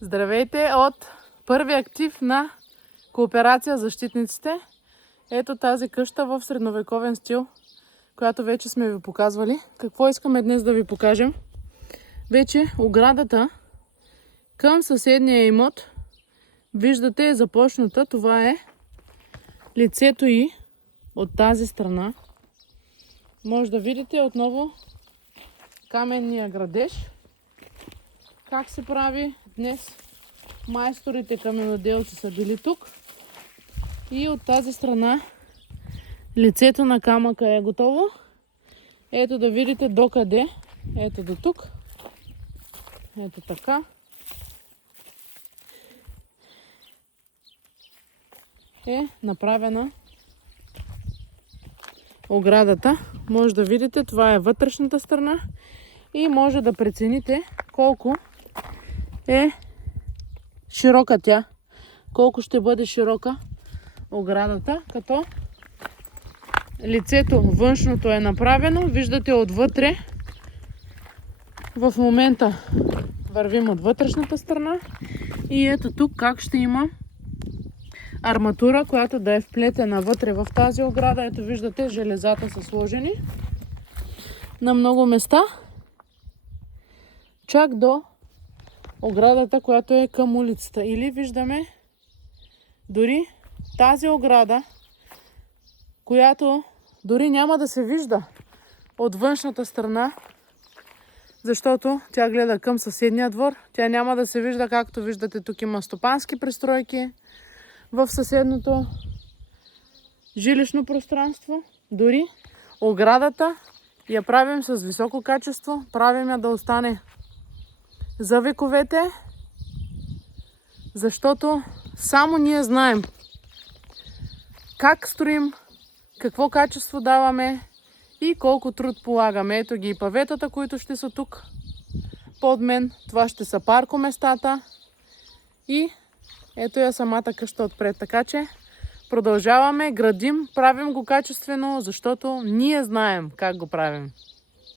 Здравейте от първи актив на Кооперация Защитниците. Ето тази къща в средновековен стил, която вече сме ви показвали. Какво искаме днес да ви покажем? Вече оградата към съседния имот, виждате, е започната. Това е лицето й от тази страна. Може да видите отново каменния градеж. Как се прави днес? Майсторите каменоделци са били тук. И от тази страна лицето на камъка е готово. Ето да видите докъде. Ето до тук. Ето така. Е направена оградата. Може да видите, това е вътрешната страна. И може да прецените колко е широка тя. Колко ще бъде широка оградата, като лицето външното е направено. Виждате отвътре. В момента вървим от вътрешната страна. И ето тук как ще има арматура, която да е вплетена вътре в тази ограда. Ето виждате, железата са сложени на много места. Чак до оградата, която е към улицата. Или виждаме дори тази ограда, която дори няма да се вижда от външната страна, защото тя гледа към съседния двор. Тя няма да се вижда, както виждате, тук има стопански пристройки в съседното жилищно пространство. Дори оградата я правим с високо качество, правим я да остане за вековете, защото само ние знаем как строим, какво качество даваме и колко труд полагаме. Ето ги и паветата, които ще са тук под мен. Това ще са паркоместата и ето я самата къща отпред. Така че продължаваме, градим, правим го качествено, защото ние знаем как го правим.